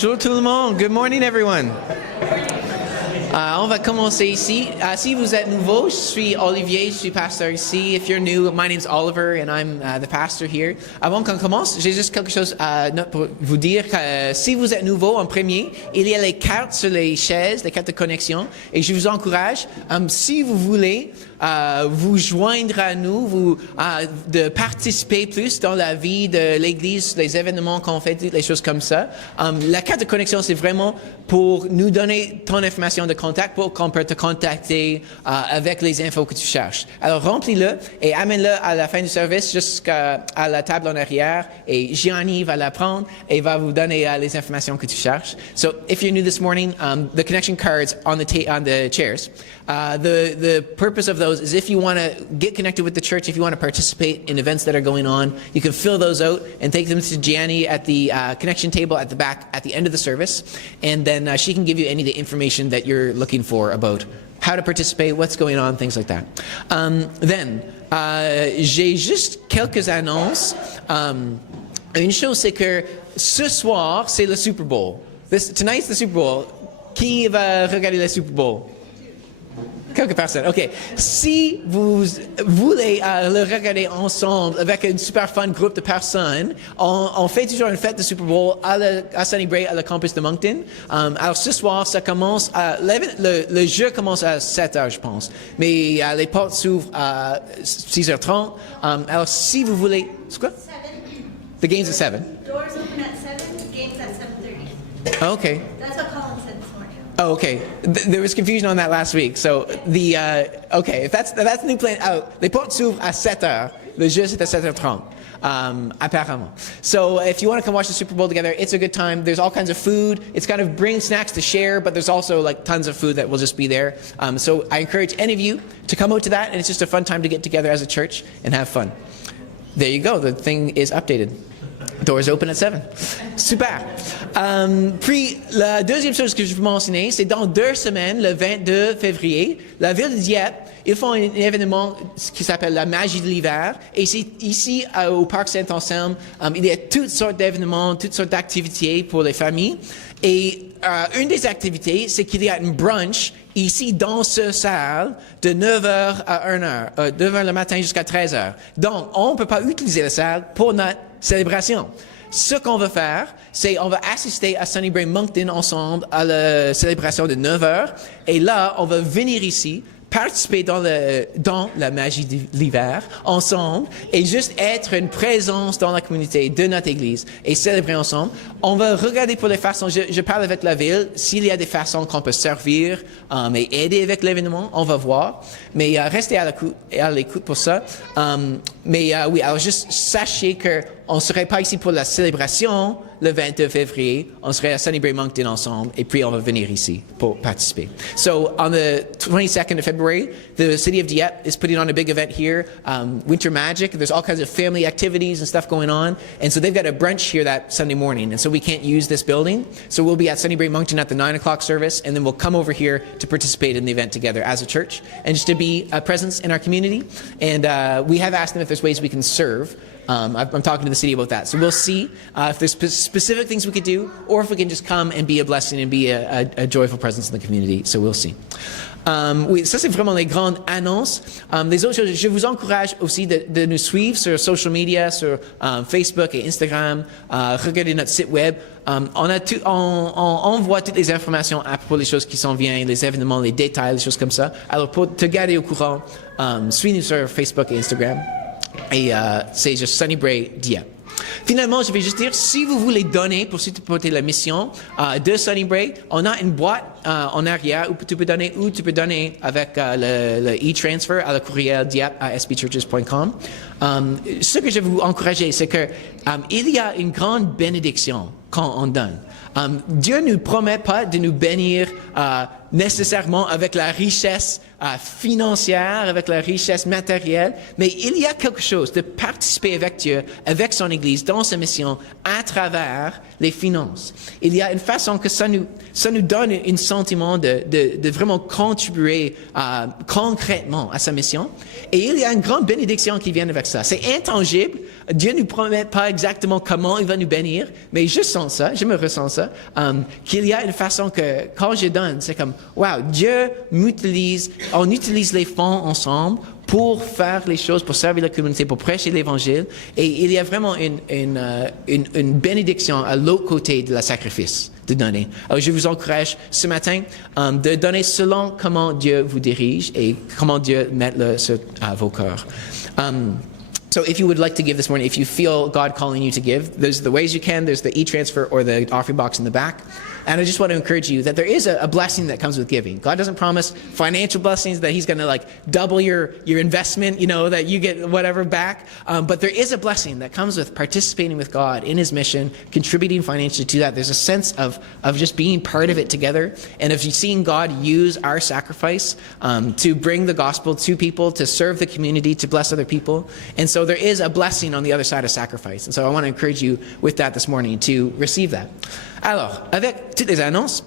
Bonjour tout le monde. Good morning, everyone. On va commencer ici. Si vous êtes nouveau, je suis Olivier, je suis pasteur ici. If you're new, my name's Oliver and I'm the pastor here. Avant qu'on commence, j'ai juste quelque chose pour vous dire. Si vous êtes nouveau en premier, il y a les cartes sur les chaises, les cartes de connexion. Et je vous encourage, si vous voulez vous joindre à nous, de participer plus dans la vie de l'Église, les événements qu'on fait, les choses comme ça. La carte de connexion, c'est vraiment pour nous donner ton information de contact pour qu'on peut te contacter avec les infos que tu cherches. Alors, remplis-le et amène-le à la fin du service jusqu'à la table en arrière et Gianni va la prendre et va vous donner les informations que tu cherches. So, if you're new this morning, the connection cards on the chairs. The purpose of those is if you want to get connected with the church, if you want to participate in events that are going on, you can fill those out and take them to Gianni at the connection table at the back at the end of the service. And then she can give you any of the information that you're looking for about how to participate, what's going on, things like that. J'ai juste quelques annonces. Une chose, c'est que ce soir, c'est le Super Bowl. Tonight's the Super Bowl. Qui va regarder le Super Bowl? Quelques personnes, OK. Si vous voulez le regarder ensemble avec un super fun groupe de personnes, on fait toujours une fête de Super Bowl à Sunnybrae, à le campus de Moncton. Alors ce soir, ça commence le jeu commence à 7h, je pense. Mais les portes s'ouvrent à 6h30. Alors si vous voulez... C'est quoi? 7. The game's at 7. Doors open at 7, game's at 7:30. Oh, OK. That's what Colin said this morning. Oh, okay. There was confusion on that last week. So okay, if that's the new plan. Oh, les portes s'ouvrent à 7h. Le jeu c'est à 7h30. Apparemment. So if you want to come watch the Super Bowl together, it's a good time. There's all kinds of food. It's kind of bring snacks to share, but there's also like tons of food that will just be there. So I encourage any of you to come out to that, and it's just a fun time to get together as a church and have fun. There you go. The thing is updated. Doors open at 7. Super. Puis, la deuxième chose que je veux mentionner, c'est dans 2 semaines, le 22 février, la ville de Dieppe, ils font un événement qui s'appelle la Magie de l'hiver. Et c'est ici, au Parc Saint-Anselme, il y a toutes sortes d'événements, toutes sortes d'activités pour les familles. Et une des activités, c'est qu'il y a une brunch ici dans ce salle de 9h à 1h, 9h le matin jusqu'à 13h. Donc, on ne peut pas utiliser la salle pour notre célébration. Ce qu'on va faire, c'est on va assister à Sunnybrae Moncton ensemble à la célébration de 9h. Et là, on va venir ici, participer dans la magie de l'hiver ensemble et juste être une présence dans la communauté de notre Église et célébrer ensemble. On va regarder pour les façons, je parle avec la ville, s'il y a des façons qu'on peut servir et aider avec l'événement, on va voir. Mais restez à l'écoute pour ça. Oui, alors juste sachez qu'on ne serait pas ici pour la célébration le 22 février. On serait à Sunnybrae Moncton ensemble et puis on va venir ici pour participer. So on the 22nd of February, the city of Dieppe is putting on a big event here, Winter Magic. There's all kinds of family activities and stuff going on. And so they've got a brunch here that Sunday morning. And so we can't use this building. So we'll be at Sunnybrae Moncton at the 9 o'clock service. And then we'll come over here to participate in the event together as a church and just to be a presence in our community. And we have asked them if there's ways we can serve. I'm talking to the city about that. So we'll see if there's specific things we could do or if we can just come and be a blessing and be a joyful presence in the community. So we'll see. Oui, ça c'est vraiment les grandes annonces. Les autres choses, je vous encourage aussi de nous suivre sur social media, sur Facebook et Instagram. Regardez notre site web. On envoie toutes les informations à propos des choses qui s'en viennent, les événements, les détails, les choses comme ça. Alors pour te garder au courant, suis-nous sur Facebook et Instagram. Et c'est juste Sunnybrae Dieppe. Finalement, je vais juste dire, si vous voulez donner pour supporter la mission de Sunnybrae, on a une boîte en arrière où tu peux donner avec le e-transfer à la courriel dieppe@sbchurches.com. Ce que je vais vous encourager, c'est que il y a une grande bénédiction quand on donne. Dieu ne nous promet pas de nous bénir nécessairement avec la richesse financière, avec la richesse matérielle, mais il y a quelque chose de participer avec Dieu, avec son Église, dans sa mission, à travers les finances. Il y a une façon que ça nous donne un sentiment de vraiment contribuer concrètement à sa mission. Et il y a une grande bénédiction qui vient avec ça. C'est intangible, Dieu ne nous promet pas exactement comment il va nous bénir, mais je sens ça, je me ressens ça, qu'il y a une façon que quand je donne, c'est comme, wow, Dieu m'utilise, on utilise les fonds ensemble pour faire les choses, pour servir la communauté, pour prêcher l'Évangile. Et il y a vraiment une bénédiction à l'autre côté de la sacrifice de donner. Alors je vous encourage ce matin de donner selon comment Dieu vous dirige et comment Dieu met sur vos cœurs. So if you would like to give this morning, if you feel God calling you to give, there's the ways you can. There's the e-transfer or the offering box in the back. And I just want to encourage you that there is a blessing that comes with giving. God doesn't promise financial blessings that he's going to like double your investment, that you get whatever back. But there is a blessing that comes with participating with God in his mission, contributing financially to that. There's a sense of just being part of it together. And of seeing God use our sacrifice to bring the gospel to people, to serve the community, to bless other people. And so there is a blessing on the other side of sacrifice. And so I want to encourage you with that this morning to receive that. Alors, avec toutes les annonces,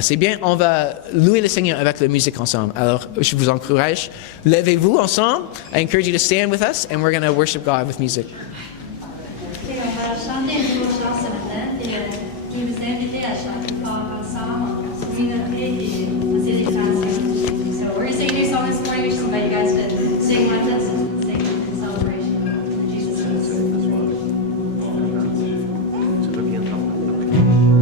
c'est bien, on va louer le Seigneur avec la musique ensemble. Alors, je vous encourage, levez-vous ensemble. I encourage you to stand with us, and we're going to worship God with music. On va chanter un nouveau chant ce matin, qui vous invite à chanter fort ensemble, en communauté et en célébration. So we're going to sing a new song this morning. We just invite you guys to sing with us and sing in celebration of Jesus Christ. Thank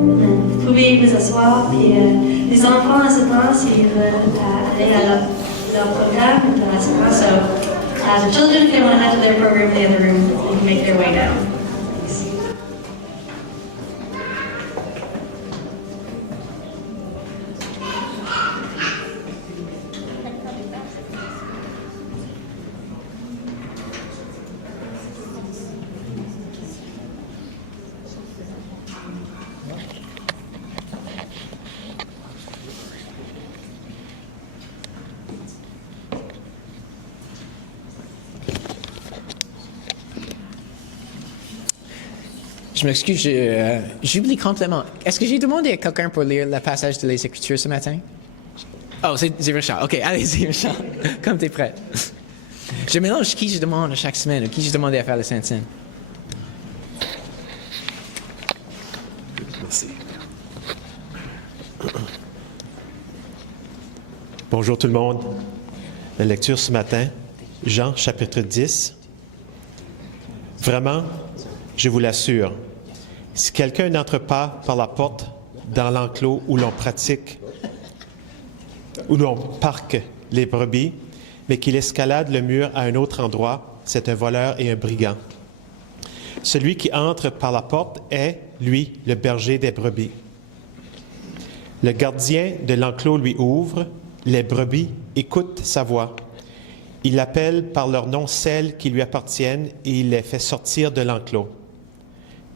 Vous pouvez vous asseoir, puis les enfants à ce temps, s'ils veulent aller à leur programme de la séquence. So, the children, if they want to head to their program in the other room, they can make their way down. Thanks. Je m'excuse, j'oublie complètement. Est-ce que j'ai demandé à quelqu'un pour lire le passage de les Écritures ce matin? Oh, c'est Richard. OK, allez-y, Richard. Comme tu es prêt. Je mélange qui je demande chaque semaine ou qui je demandais à faire le Sainte-Seine. Merci. Bonjour tout le monde. La lecture ce matin, Jean chapitre 10. Vraiment, je vous l'assure, si quelqu'un n'entre pas par la porte dans l'enclos où l'on parque les brebis, mais qu'il escalade le mur à un autre endroit, c'est un voleur et un brigand. Celui qui entre par la porte est, lui, le berger des brebis. Le gardien de l'enclos lui ouvre, les brebis écoutent sa voix. Il appelle par leur nom celles qui lui appartiennent et il les fait sortir de l'enclos.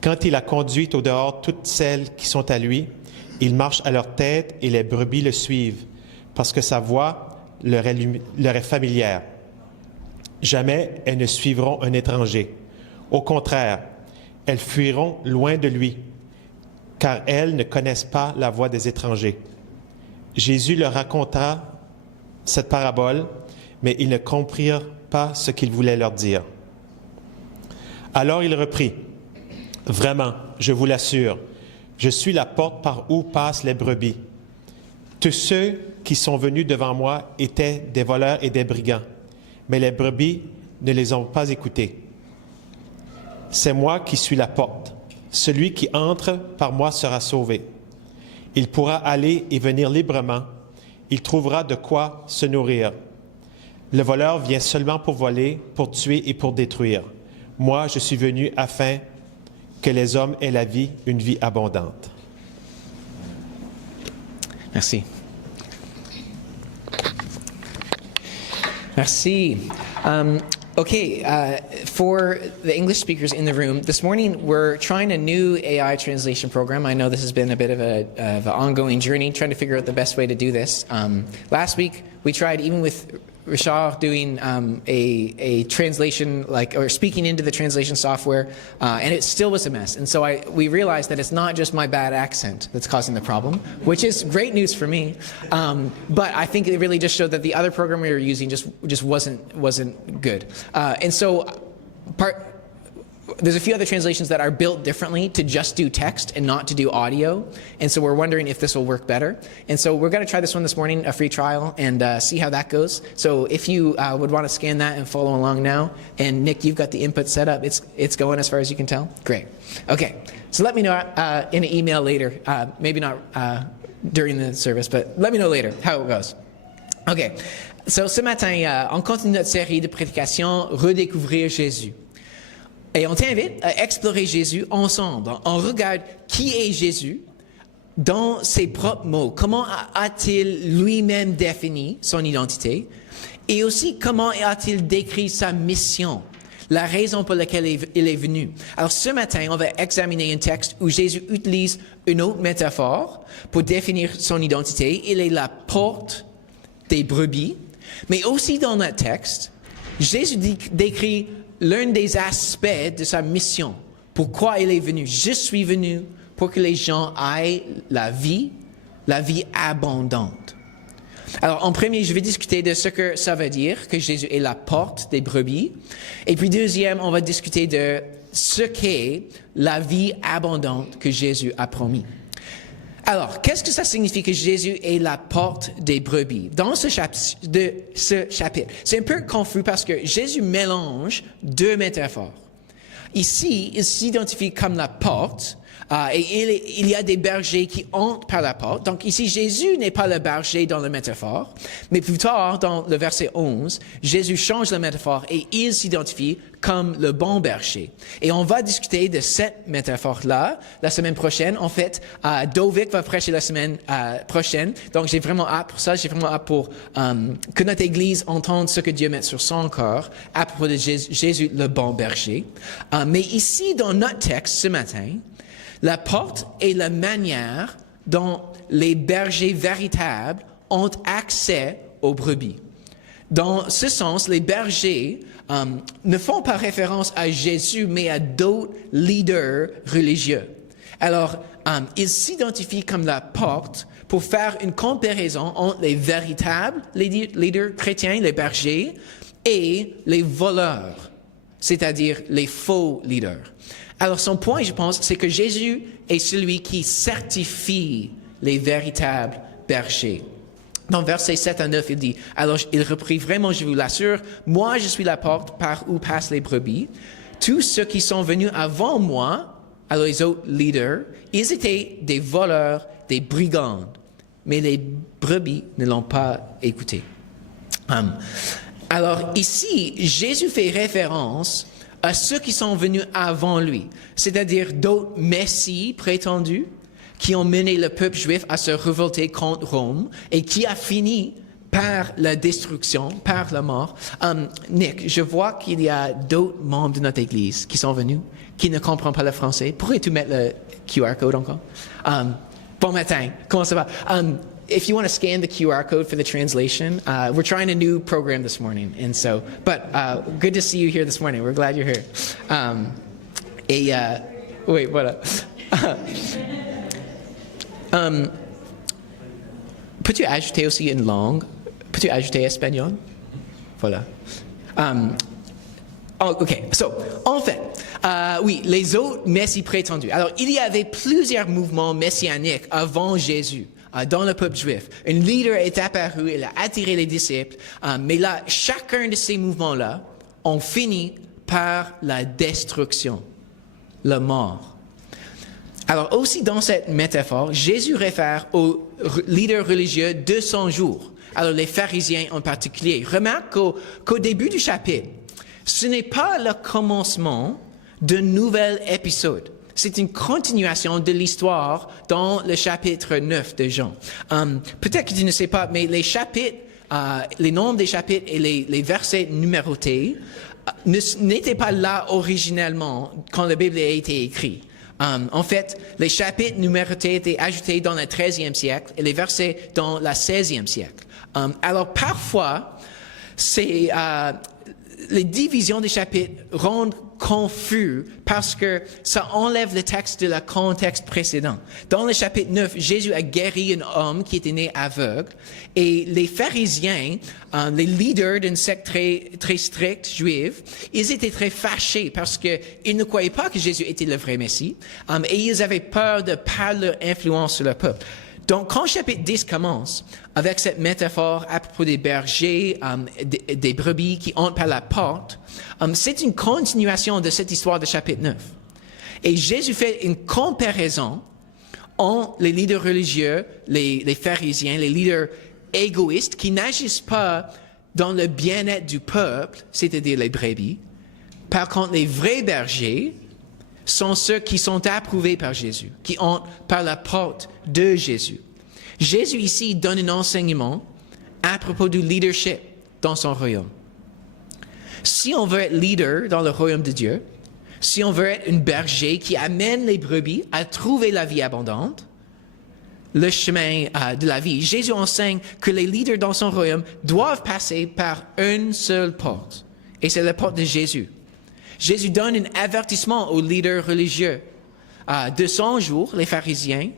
Quand il a conduit au dehors toutes celles qui sont à lui, il marche à leur tête et les brebis le suivent, parce que sa voix leur est familière. Jamais elles ne suivront un étranger. Au contraire, elles fuiront loin de lui, car elles ne connaissent pas la voix des étrangers. Jésus leur raconta cette parabole, mais ils ne comprirent pas ce qu'il voulait leur dire. Alors il reprit, « Vraiment, je vous l'assure, je suis la porte par où passent les brebis. Tous ceux qui sont venus devant moi étaient des voleurs et des brigands, mais les brebis ne les ont pas écoutés. C'est moi qui suis la porte. Celui qui entre par moi sera sauvé. Il pourra aller et venir librement. Il trouvera de quoi se nourrir. Le voleur vient seulement pour voler, pour tuer et pour détruire. Moi, je suis venu afin que les hommes aient la vie, une vie abondante. » Merci. Merci. For the English speakers in the room, this morning we're trying a new AI translation program. I know this has been a bit of an ongoing journey, trying to figure out the best way to do this. Last week we tried, even with Richard, doing a translation, or speaking into the translation software, and it still was a mess. And so we realized that it's not just my bad accent that's causing the problem, which is great news for me. But I think it really just showed that the other program we were using just wasn't good. And so there's a few other translations that are built differently to just do text and not to do audio. And so we're wondering if this will work better. And so we're going to try this one this morning, a free trial, and see how that goes. So if you would want to scan that and follow along now, and Nick, you've got the input set up. It's going as far as you can tell? Great. Okay. So let me know in an email later, maybe not during the service, but let me know later how it goes. Okay. So ce matin, on continue notre série de prédications, Redécouvrir Jésus. Et on t'invite à explorer Jésus ensemble. On regarde qui est Jésus dans ses propres mots. Comment a-t-il lui-même défini son identité? Et aussi, comment a-t-il décrit sa mission? La raison pour laquelle il est venu. Alors ce matin, on va examiner un texte où Jésus utilise une autre métaphore pour définir son identité. Il est la porte des brebis. Mais aussi dans notre texte, Jésus décrit l'un des aspects de sa mission. Pourquoi il est venu? Je suis venu pour que les gens aient la vie abondante. Alors, en premier, je vais discuter de ce que ça veut dire, que Jésus est la porte des brebis. Et puis, deuxième, on va discuter de ce qu'est la vie abondante que Jésus a promis. Alors, qu'est-ce que ça signifie que Jésus est la porte des brebis? Dans ce chapitre, c'est un peu confus parce que Jésus mélange deux métaphores. Ici, il s'identifie comme la porte, et il y a des bergers qui entrent par la porte. Donc ici, Jésus n'est pas le berger dans la métaphore, mais plus tard, dans le verset 11, Jésus change la métaphore et il s'identifie comme le bon berger. Et on va discuter de cette métaphore-là la semaine prochaine. En fait, Dovik va prêcher la semaine prochaine. Donc, j'ai vraiment hâte pour ça. J'ai vraiment hâte pour que notre Église entende ce que Dieu met sur son cœur à propos de Jésus, le bon berger. Mais ici, dans notre texte ce matin, la porte est la manière dont les bergers véritables ont accès aux brebis. Dans ce sens, les bergers ne font pas référence à Jésus, mais à d'autres leaders religieux. Alors, ils s'identifient comme la porte pour faire une comparaison entre les véritables leaders chrétiens, les bergers, et les voleurs, c'est-à-dire les faux leaders. Alors, son point, je pense, c'est que Jésus est celui qui certifie les véritables bergers. Dans versets 7 à 9, il dit, alors il reprit vraiment, je vous l'assure, moi je suis la porte par où passent les brebis. Tous ceux qui sont venus avant moi, alors les autres leaders, ils étaient des voleurs, des brigands. Mais les brebis ne l'ont pas écouté. Alors ici, Jésus fait référence à ceux qui sont venus avant lui, c'est-à-dire d'autres messies prétendus, qui ont mené le peuple juif à se révolter contre Rome et qui a fini par la destruction, par la mort. Nick, je vois qu'il y a d'autres membres de notre Église qui sont venus, qui ne comprennent pas le français. Pourrais-tu mettre le QR code encore? Bon matin, comment ça va? If you want to scan the QR code for the translation, we're trying a new program this morning, and so, but good to see you here this morning. We're glad you're here. Oui, voilà. Peux-tu ajouter aussi une langue? Peux-tu ajouter espagnol? Voilà. OK. So, en fait, oui, les autres messies prétendus. Alors, il y avait plusieurs mouvements messianiques avant Jésus dans le peuple juif. Un leader est apparu, il a attiré les disciples, mais là, chacun de ces mouvements-là ont fini par la destruction, la mort. Alors aussi dans cette métaphore, Jésus réfère aux leaders religieux de son jour, alors les pharisiens en particulier. Remarque qu'au début du chapitre, ce n'est pas le commencement d'un nouvel épisode. C'est une continuation de l'histoire dans le chapitre 9 de Jean. Peut-être que tu ne sais pas, mais les chapitres, les noms des chapitres et les versets numérotés n'étaient pas là originellement quand la Bible a été écrite. En fait, les chapitres numérotés étaient ajoutés dans le 13e siècle et les versets dans le 16e siècle. Alors parfois, les divisions des chapitres rendent confus parce que ça enlève le texte de le contexte précédent. Dans le chapitre 9, Jésus a guéri un homme qui était né aveugle et les pharisiens, les leaders d'une secte très stricte juive, ils étaient très fâchés parce qu'ils ne croyaient pas que Jésus était le vrai Messie et ils avaient peur de par leur influence sur le peuple. Donc, quand le chapitre 10 commence avec cette métaphore à propos des bergers, des brebis qui entrent par la porte, c'est une continuation de cette histoire de chapitre 9. Et Jésus fait une comparaison entre les leaders religieux, les pharisiens, les leaders égoïstes qui n'agissent pas dans le bien-être du peuple, c'est-à-dire les brebis. Par contre, les vrais bergers sont ceux qui sont approuvés par Jésus, qui entrent par la porte de Jésus. Jésus ici donne un enseignement à propos du leadership dans son royaume. Si on veut être leader dans le royaume de Dieu, si on veut être un berger qui amène les brebis à trouver la vie abondante, le chemin de la vie, Jésus enseigne que les leaders dans son royaume doivent passer par une seule porte, et c'est la porte de Jésus. Jésus donne un avertissement aux leaders religieux de son jour, les pharisiens,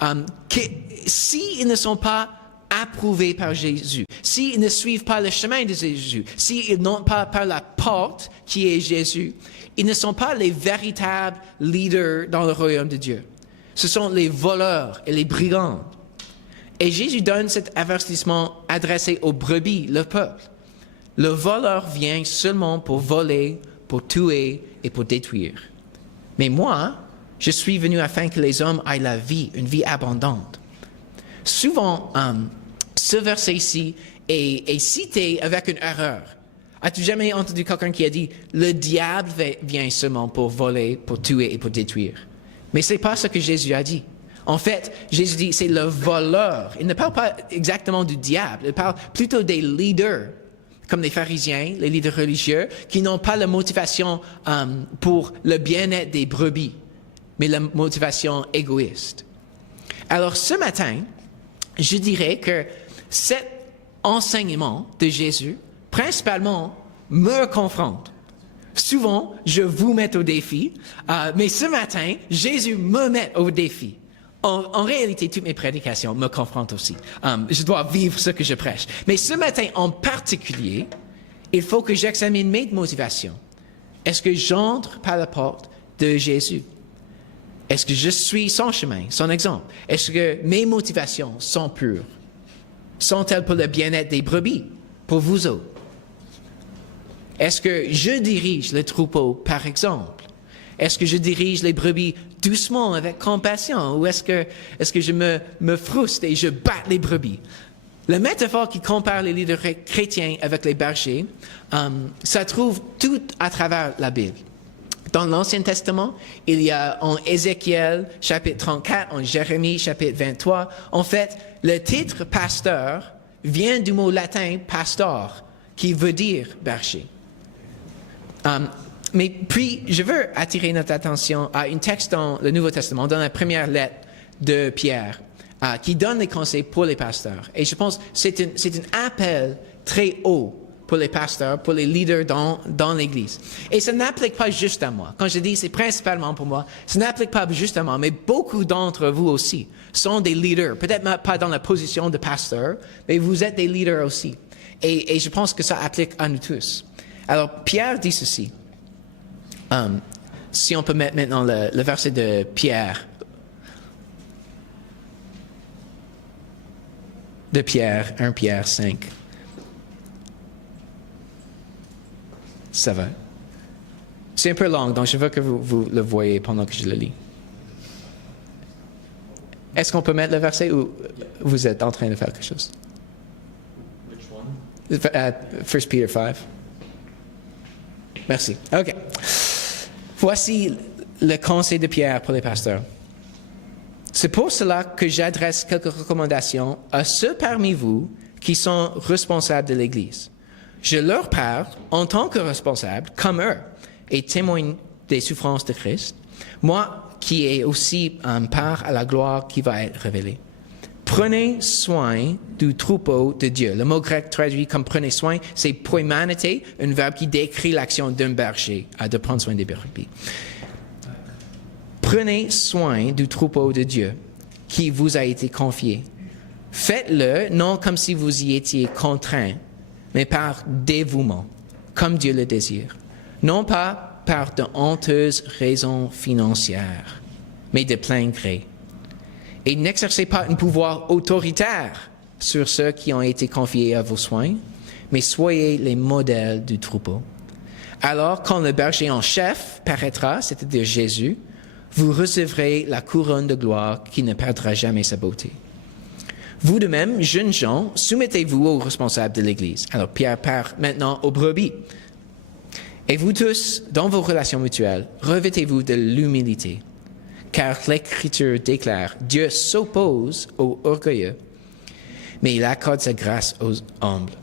que s'ils ne sont pas approuvés par Jésus, s'ils ne suivent pas le chemin de Jésus, s'ils n'ont pas par la porte qui est Jésus, ils ne sont pas les véritables leaders dans le royaume de Dieu. Ce sont les voleurs et les brigands. Et Jésus donne cet avertissement adressé aux brebis, le peuple. Le voleur vient seulement pour voler, pour tuer et pour détruire. Mais moi, Je suis venu afin que les hommes aient la vie, une vie abondante. Souvent, ce verset ici est cité avec une erreur. As-tu jamais entendu quelqu'un qui a dit « Le diable vient seulement pour voler, pour tuer et pour détruire ». Mais ce n'est pas ce que Jésus a dit. En fait, Jésus dit c'est le voleur. Il ne parle pas exactement du diable, il parle plutôt des leaders, comme les pharisiens, les leaders religieux, qui n'ont pas la motivation pour le bien-être des brebis, mais la motivation égoïste. Alors ce matin, je dirais que cet enseignement de Jésus, principalement, me confronte. Souvent, je vous mets au défi, mais ce matin, Jésus me met au défi. En réalité, toutes mes prédications me confrontent aussi. Je dois vivre ce que je prêche. Mais ce matin en particulier, il faut que j'examine mes motivations. Est-ce que j'entre par la porte de Jésus? Est-ce que je suis son chemin, son exemple? Est-ce que mes motivations sont pures? Sont-elles pour le bien-être des brebis, pour vous autres? Est-ce que je dirige le troupeau, par exemple? Est-ce que je dirige les brebis doucement, avec compassion? Ou est-ce que je me frustre et je bats les brebis? La métaphore qui compare les leaders chrétiens avec les bergers, ça trouve tout à travers la Bible. Dans l'Ancien Testament, il y a en Ézéchiel, chapitre 34, en Jérémie, chapitre 23. En fait, le titre pasteur vient du mot latin pastor, qui veut dire berger. Mais puis, je veux attirer notre attention à un texte dans le Nouveau Testament, dans la première lettre de Pierre, qui donne des conseils pour les pasteurs. Et je pense que c'est un appel très haut pour les pasteurs, pour les leaders dans l'Église. Et ça n'applique pas juste à moi. Quand je dis c'est principalement pour moi, ça n'applique pas juste à moi, mais beaucoup d'entre vous aussi sont des leaders. Peut-être pas dans la position de pasteur, mais vous êtes des leaders aussi. Et je pense que ça applique à nous tous. Alors, Pierre dit ceci. Si on peut mettre maintenant le verset de Pierre. De Pierre, 1 Pierre 5. Ça va. C'est un peu long, donc je veux que vous le voyez pendant que je le lis. Est-ce qu'on peut mettre le verset ou vous êtes en train de faire quelque chose? Which one? 1 Peter 5. Merci. OK. Voici le conseil de Pierre pour les pasteurs. C'est pour cela que j'adresse quelques recommandations à ceux parmi vous qui sont responsables de l'Église. Je leur parle en tant que responsable, comme eux, et témoigne des souffrances de Christ, moi qui ai aussi part à la gloire qui va être révélée. Prenez soin du troupeau de Dieu. Le mot grec traduit comme prenez soin, c'est poimanete, un verbe qui décrit l'action d'un berger, de prendre soin des brebis. Prenez soin du troupeau de Dieu qui vous a été confié. Faites-le non comme si vous y étiez contraint, mais par dévouement, comme Dieu le désire. Non pas par de honteuses raisons financières, mais de plein gré. Et n'exercez pas un pouvoir autoritaire sur ceux qui ont été confiés à vos soins, mais soyez les modèles du troupeau. Alors, quand le berger en chef paraîtra, c'est-à-dire Jésus, vous recevrez la couronne de gloire qui ne perdra jamais sa beauté. Vous de même, jeunes gens, soumettez-vous aux responsables de l'Église. Alors, Pierre part maintenant aux brebis. Et vous tous, dans vos relations mutuelles, revêtez-vous de l'humilité. Car l'Écriture déclare, Dieu s'oppose aux orgueilleux, mais il accorde sa grâce aux humbles.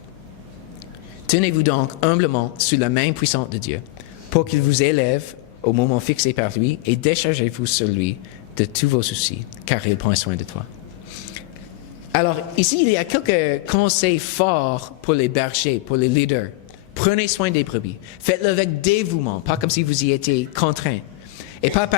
Tenez-vous donc humblement sous la main puissante de Dieu, pour qu'il vous élève au moment fixé par lui, et déchargez-vous sur lui de tous vos soucis, car il prend soin de toi. Alors, ici, il y a quelques conseils forts pour les bergers, pour les leaders. Prenez soin des brebis. Faites-le avec dévouement, pas comme si vous y étiez contraint. Et pas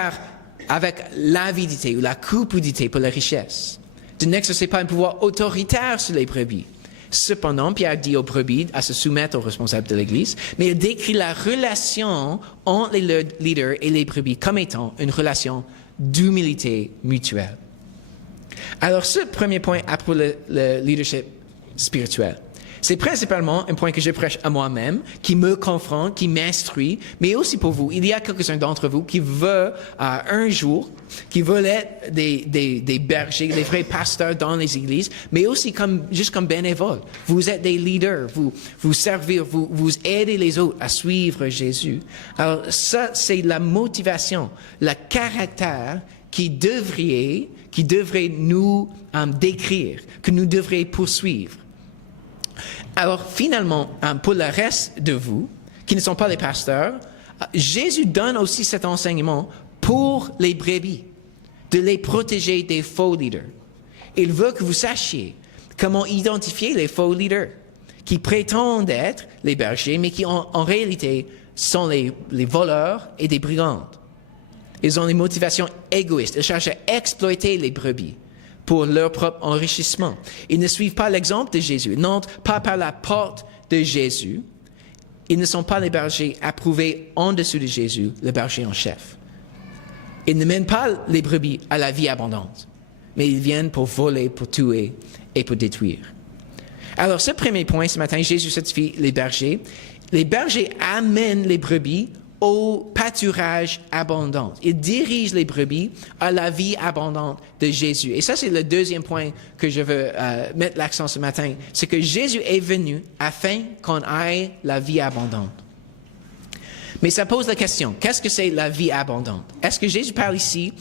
avec l'avidité ou la cupidité pour la richesse. De n'exercer pas un pouvoir autoritaire sur les brebis. Cependant, Pierre dit aux brebis à se soumettre aux responsables de l'Église, mais il décrit la relation entre les leaders et les brebis comme étant une relation d'humilité mutuelle. Alors, ce premier point a pour le leadership spirituel. C'est principalement un point que je prêche à moi-même, qui me confronte, qui m'instruit, mais aussi pour vous. Il y a quelques-uns d'entre vous qui veulent un jour, qui veulent être des bergers, des vrais pasteurs dans les églises, mais aussi juste comme bénévoles. Vous êtes des leaders, vous servez, vous aidez les autres à suivre Jésus. Alors ça, c'est la motivation, le caractère qui devrait nous décrire, que nous devrions poursuivre. Alors finalement, pour le reste de vous, qui ne sont pas les pasteurs, Jésus donne aussi cet enseignement pour les brebis, de les protéger des faux leaders. Il veut que vous sachiez comment identifier les faux leaders, qui prétendent être les bergers, mais qui en réalité sont les voleurs et des brigands. Ils ont des motivations égoïstes. Ils cherchent à exploiter les brebis pour leur propre enrichissement. Ils ne suivent pas l'exemple de Jésus. Ils n'entrent pas par la porte de Jésus. Ils ne sont pas les bergers approuvés en dessous de Jésus, le berger en chef. Ils ne mènent pas les brebis à la vie abondante, mais ils viennent pour voler, pour tuer et pour détruire. Alors, ce premier point, ce matin, Jésus certifie les bergers. Les bergers amènent les brebis au pâturage abondant. Il dirige les brebis à la vie abondante de Jésus. Et ça, c'est le deuxième point que je veux mettre l'accent ce matin. C'est que Jésus est venu afin qu'on ait la vie abondante. Mais ça pose la question, qu'est-ce que c'est la vie abondante? Est-ce que Jésus parle ici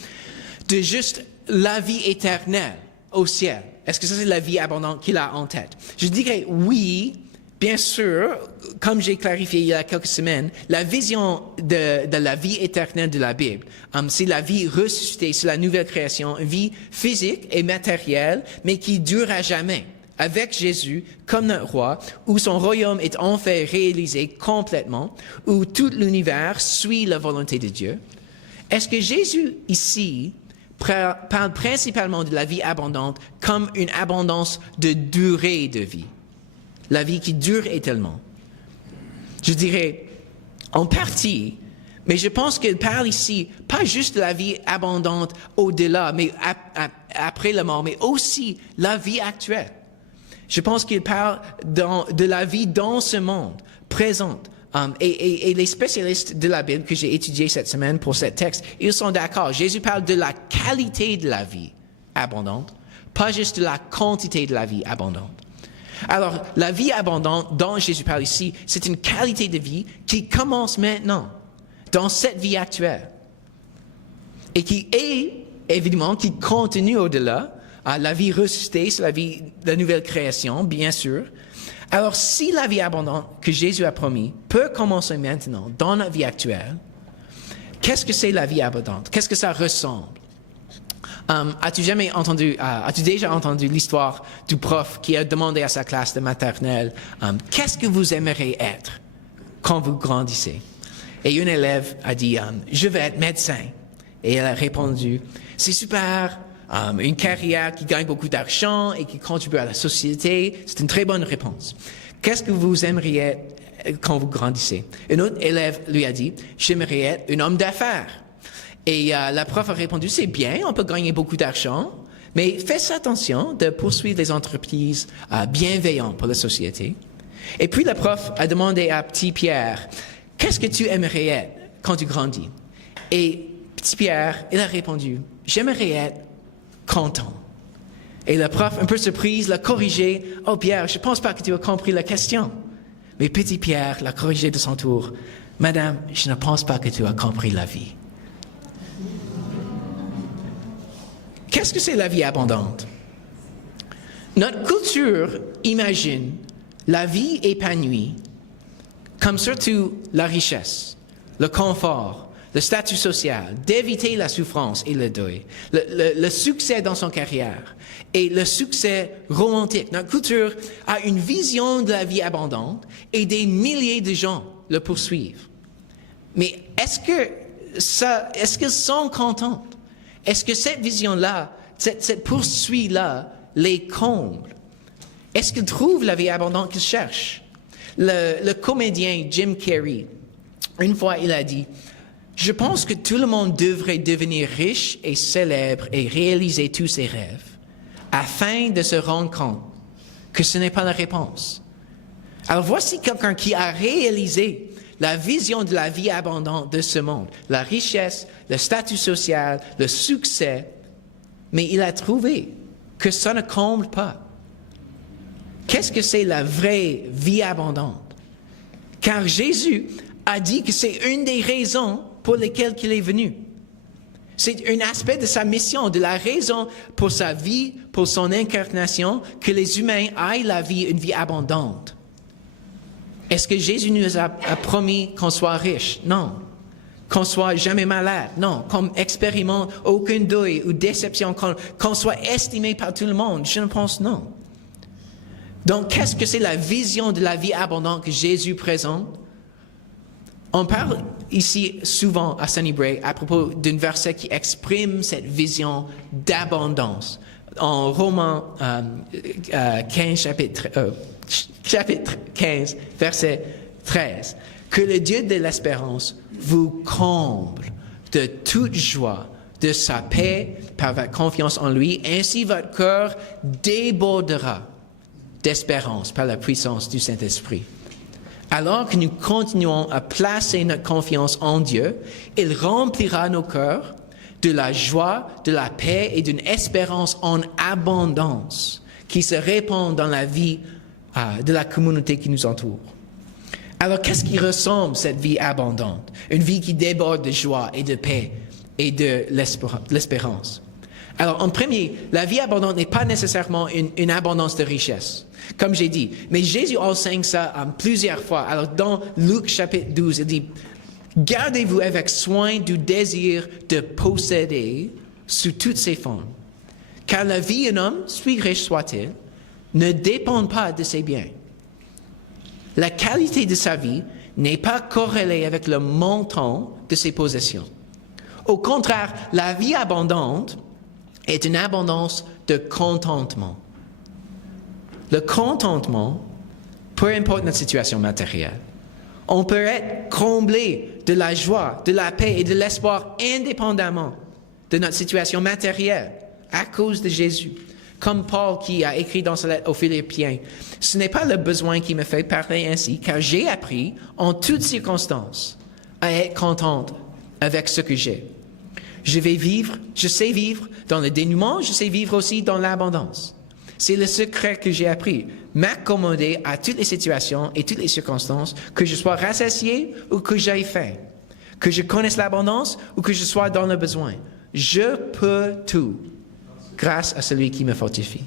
de juste la vie éternelle au ciel? Est-ce que ça, c'est la vie abondante qu'il a en tête? Je dirais oui. Bien sûr, comme j'ai clarifié il y a quelques semaines, la vision de la vie éternelle de la Bible, c'est la vie ressuscitée, c'est la nouvelle création, une vie physique et matérielle, mais qui dure à jamais, avec Jésus comme notre roi, où son royaume est en fait réalisé complètement, où tout l'univers suit la volonté de Dieu. Est-ce que Jésus, ici, parle principalement de la vie abondante comme une abondance de durée de vie? La vie qui dure éternellement. Je dirais, en partie, mais je pense qu'il parle ici, pas juste de la vie abondante au-delà, mais après la mort, mais aussi la vie actuelle. Je pense qu'il parle de la vie dans ce monde, présente. Et les spécialistes de la Bible que j'ai étudiés cette semaine pour ce texte, ils sont d'accord. Jésus parle de la qualité de la vie abondante, pas juste de la quantité de la vie abondante. Alors, la vie abondante dont Jésus parle ici, c'est une qualité de vie qui commence maintenant, dans cette vie actuelle. Et qui est, évidemment, qui continue au-delà. La vie ressuscitée, c'est la nouvelle création, bien sûr. Alors, si la vie abondante que Jésus a promis peut commencer maintenant, dans notre vie actuelle, qu'est-ce que c'est la vie abondante? Qu'est-ce que ça ressemble? As-tu déjà entendu l'histoire du prof qui a demandé à sa classe de maternelle, qu'est-ce que vous aimeriez être quand vous grandissez? Et une élève a dit, je veux être médecin. Et elle a répondu, c'est super, une carrière qui gagne beaucoup d'argent et qui contribue à la société, c'est une très bonne réponse. Qu'est-ce que vous aimeriez être quand vous grandissez? Une autre élève lui a dit, j'aimerais être un homme d'affaires. Et la prof a répondu, c'est bien, on peut gagner beaucoup d'argent, mais faites attention de poursuivre les entreprises bienveillantes pour la société. Et puis la prof a demandé à petit Pierre, qu'est-ce que tu aimerais être quand tu grandis? Et petit Pierre, il a répondu, j'aimerais être content. Et la prof, un peu surprise, l'a corrigé, oh Pierre, je ne pense pas que tu as compris la question. Mais petit Pierre l'a corrigé de son tour, madame, je ne pense pas que tu as compris la vie. Qu'est-ce que c'est la vie abondante? Notre culture imagine la vie épanouie comme surtout la richesse, le confort, le statut social, d'éviter la souffrance et le deuil, le succès dans son carrière et le succès romantique. Notre culture a une vision de la vie abondante et des milliers de gens le poursuivent. Mais est-ce qu'ils sont contents? Est-ce que cette vision-là, cette poursuite-là, les comble? Est-ce qu'ils trouvent la vie abondante qu'ils cherchent? Le comédien Jim Carrey, une fois, il a dit, « Je pense que tout le monde devrait devenir riche et célèbre et réaliser tous ses rêves, afin de se rendre compte que ce n'est pas la réponse, Alors voici quelqu'un qui a réalisé la vision de la vie abondante de ce monde, la richesse, le statut social, le succès, mais il a trouvé que ça ne comble pas. Qu'est-ce que c'est la vraie vie abondante? Car Jésus a dit que c'est une des raisons pour lesquelles il est venu. C'est un aspect de sa mission, de la raison pour sa vie, pour son incarnation, que les humains aient une vie abondante. Est-ce que Jésus nous a promis qu'on soit riche? Non. Qu'on soit jamais malade? Non. Qu'on expérimente aucun deuil ou déception? Qu'on soit estimé par tout le monde? Je ne pense non. Donc, qu'est-ce que c'est la vision de la vie abondante que Jésus présente? On parle ici souvent à Sunnybrae à propos d'un verset qui exprime cette vision d'abondance. En Romains 15, chapitre 15, verset 13. Que le Dieu de l'espérance vous comble de toute joie, de sa paix, par votre confiance en lui, ainsi votre cœur débordera d'espérance par la puissance du Saint-Esprit. Alors que nous continuons à placer notre confiance en Dieu, il remplira nos cœurs de la joie, de la paix et d'une espérance en abondance qui se répand dans la vie de la communauté qui nous entoure. Alors, qu'est-ce qui ressemble cette vie abondante? Une vie qui déborde de joie et de paix et de l'espérance. Alors, en premier, la vie abondante n'est pas nécessairement une abondance de richesse, comme j'ai dit. Mais Jésus enseigne ça plusieurs fois. Alors, dans Luc chapitre 12, il dit, « Gardez-vous avec soin du désir de posséder sous toutes ses formes. Car la vie d'un homme, si riche soit-il, ne dépend pas de ses biens. La qualité de sa vie n'est pas corrélée avec le montant de ses possessions. Au contraire, la vie abondante est une abondance de contentement. Le contentement, peu importe notre situation matérielle, on peut être comblé de la joie, de la paix et de l'espoir indépendamment de notre situation matérielle à cause de Jésus. Comme Paul qui a écrit dans sa lettre aux Philippiens, « Ce n'est pas le besoin qui me fait parler ainsi, car j'ai appris en toutes circonstances à être contente avec ce que j'ai. Je sais vivre dans le dénouement, je sais vivre aussi dans l'abondance. C'est le secret que j'ai appris, m'accommoder à toutes les situations et toutes les circonstances, que je sois rassasié ou que j'aille faim, que je connaisse l'abondance ou que je sois dans le besoin. Je peux tout grâce à celui qui me fortifie. »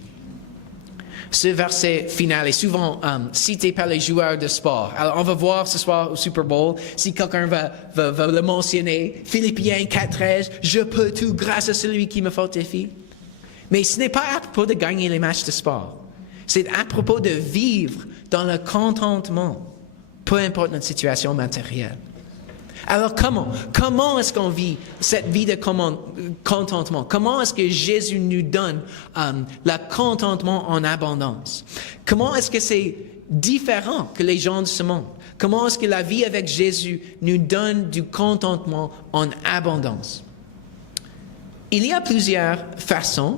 Ce verset final est souvent cité par les joueurs de sport. Alors, on va voir ce soir au Super Bowl, si quelqu'un va le mentionner, Philippiens 4:13, « Je peux tout grâce à celui qui me fortifie. » Mais ce n'est pas à propos de gagner les matchs de sport. C'est à propos de vivre dans le contentement, peu importe notre situation matérielle. Alors comment est-ce qu'on vit cette vie de contentement? Comment est-ce que Jésus nous donne le contentement en abondance? Comment est-ce que c'est différent que les gens de ce monde? Comment est-ce que la vie avec Jésus nous donne du contentement en abondance? Il y a plusieurs façons.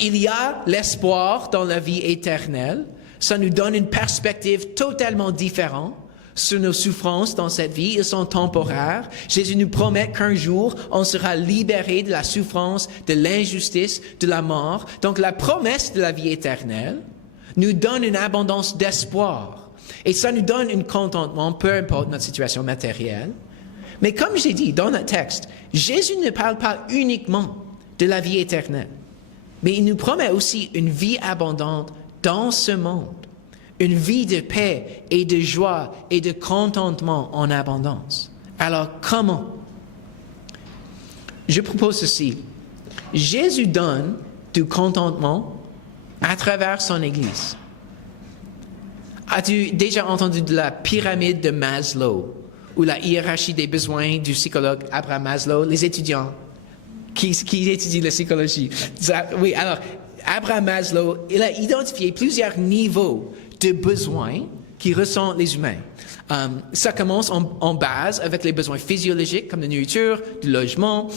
Il y a l'espoir dans la vie éternelle. Ça nous donne une perspective totalement différente sur nos souffrances dans cette vie. Elles sont temporaires. Jésus nous promet qu'un jour, on sera libéré de la souffrance, de l'injustice, de la mort. Donc, la promesse de la vie éternelle nous donne une abondance d'espoir. Et ça nous donne un contentement, peu importe notre situation matérielle. Mais comme j'ai dit dans notre texte, Jésus ne parle pas uniquement de la vie éternelle, mais il nous promet aussi une vie abondante dans ce monde. Une vie de paix et de joie et de contentement en abondance. Alors, comment? Je propose ceci. Jésus donne du contentement à travers son Église. As-tu déjà entendu de la pyramide de Maslow ou la hiérarchie des besoins du psychologue Abraham Maslow? Les étudiants qui étudient la psychologie. Oui, alors, Abraham Maslow, il a identifié plusieurs niveaux de besoins qui ressentent les humains. Ça commence en base avec les besoins physiologiques comme la nourriture, du logement,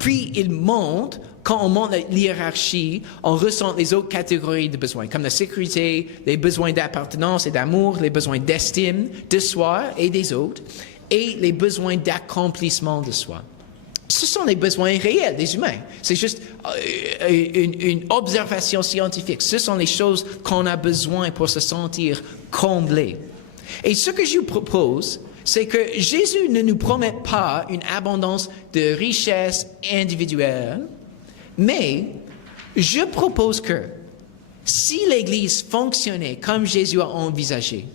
puis il monte quand on monte la hiérarchie, on ressent les autres catégories de besoins, comme la sécurité, les besoins d'appartenance et d'amour, les besoins d'estime de soi et des autres, et les besoins d'accomplissement de soi. Ce sont les besoins réels des humains. C'est juste une observation scientifique. Ce sont les choses qu'on a besoin pour se sentir comblé. Et ce que je vous propose, c'est que Jésus ne nous promet pas une abondance de richesses individuelles, mais je propose que si l'Église fonctionnait comme Jésus a envisagé,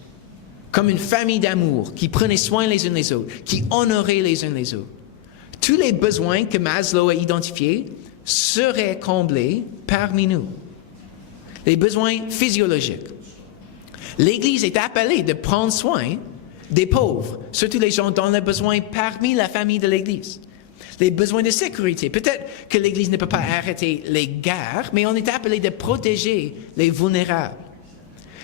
comme une famille d'amour qui prenait soin les uns les autres, qui honorait les uns les autres, tous les besoins que Maslow a identifiés seraient comblés parmi nous. Les besoins physiologiques. L'Église est appelée de prendre soin des pauvres, surtout les gens dont les besoins parmi la famille de l'Église. Les besoins de sécurité. Peut-être que l'Église ne peut pas arrêter les guerres, mais on est appelé de protéger les vulnérables.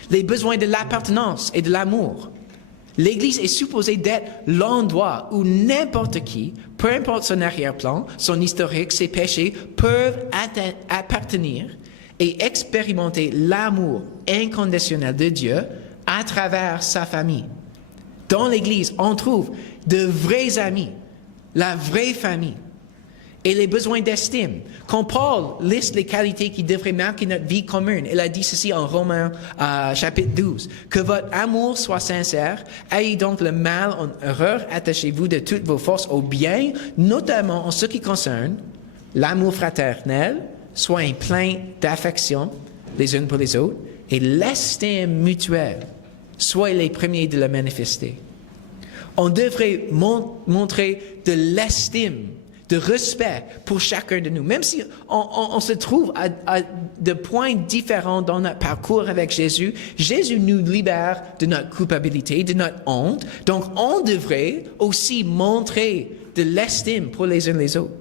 Les besoins de l'appartenance et de l'amour. L'Église est supposée d'être l'endroit où n'importe qui, peu importe son arrière-plan, son historique, ses péchés, peuvent appartenir et expérimenter l'amour inconditionnel de Dieu à travers sa famille. Dans l'Église, on trouve de vrais amis, la vraie famille, et les besoins d'estime. Quand Paul liste les qualités qui devraient marquer notre vie commune, il a dit ceci en Romains chapitre 12, « Que votre amour soit sincère, ayez donc le mal en horreur, attachez-vous de toutes vos forces au bien, notamment en ce qui concerne l'amour fraternel, soyez pleins d'affection les uns pour les autres, et l'estime mutuelle. Soyez les premiers de le manifester. » On devrait montrer de l'estime, de respect pour chacun de nous. Même si on se trouve à de points différents dans notre parcours avec Jésus, Jésus nous libère de notre culpabilité, de notre honte. Donc, on devrait aussi montrer de l'estime pour les uns les autres.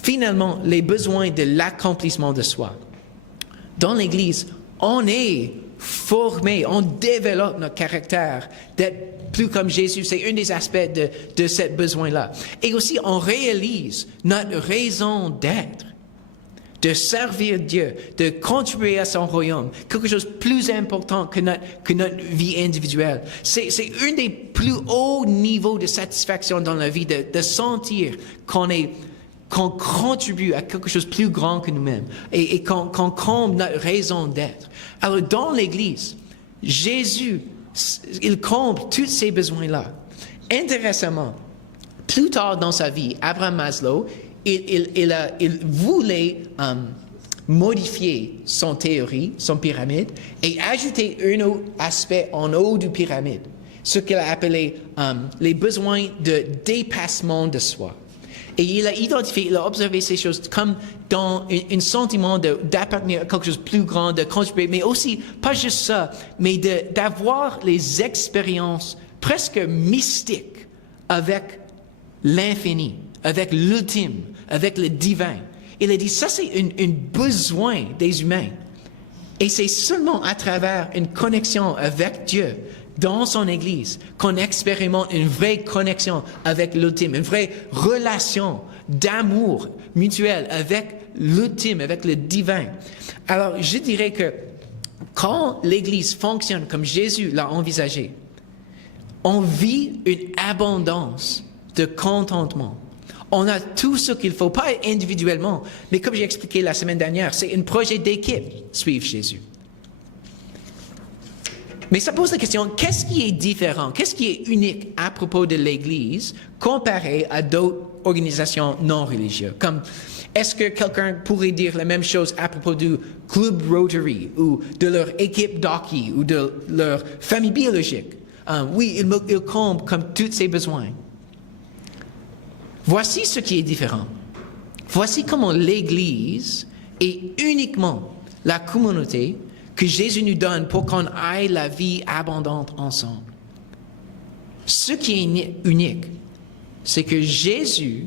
Finalement, les besoins de l'accomplissement de soi. Dans l'Église, on est formé, on développe notre caractère d'être plus comme Jésus. C'est un des aspects de ce besoin-là. Et aussi, on réalise notre raison d'être, de servir Dieu, de contribuer à son royaume, quelque chose de plus important que notre vie individuelle. C'est un des plus hauts niveaux de satisfaction dans la vie, de sentir qu'on contribue à quelque chose de plus grand que nous-mêmes et qu'on comble notre raison d'être. Alors, dans l'Église, Jésus, il comble tous ces besoins-là. Intéressamment, plus tard dans sa vie, Abraham Maslow, il voulait modifier son théorie, son pyramide, et ajouter un autre aspect en haut du pyramide, ce qu'il a appelé les besoins de dépassement de soi. Et il a identifié, il a observé ces choses comme dans un sentiment d'appartenir à quelque chose de plus grand, de contribuer, mais aussi, pas juste ça, mais d'avoir les expériences presque mystiques avec l'infini, avec l'ultime, avec le divin. Il a dit, ça c'est un besoin des humains. Et c'est seulement à travers une connexion avec Dieu, dans son Église, qu'on expérimente une vraie connexion avec l'ultime, une vraie relation d'amour mutuel avec l'ultime, avec le divin. Alors, je dirais que quand l'Église fonctionne comme Jésus l'a envisagé, on vit une abondance de contentement. On a tout ce qu'il faut, pas individuellement, mais comme j'ai expliqué la semaine dernière, c'est un projet d'équipe, suivre Jésus. Mais ça pose la question, qu'est-ce qui est différent, qu'est-ce qui est unique à propos de l'Église comparé à d'autres organisations non religieuses? Comme, est-ce que quelqu'un pourrait dire la même chose à propos du Club Rotary ou de leur équipe d'hockey ou de leur famille biologique? Oui, ils comblent comme tous ces besoins. Voici ce qui est différent. Voici comment l'Église est uniquement la communauté que Jésus nous donne pour qu'on aille la vie abondante ensemble. Ce qui est unique, c'est que Jésus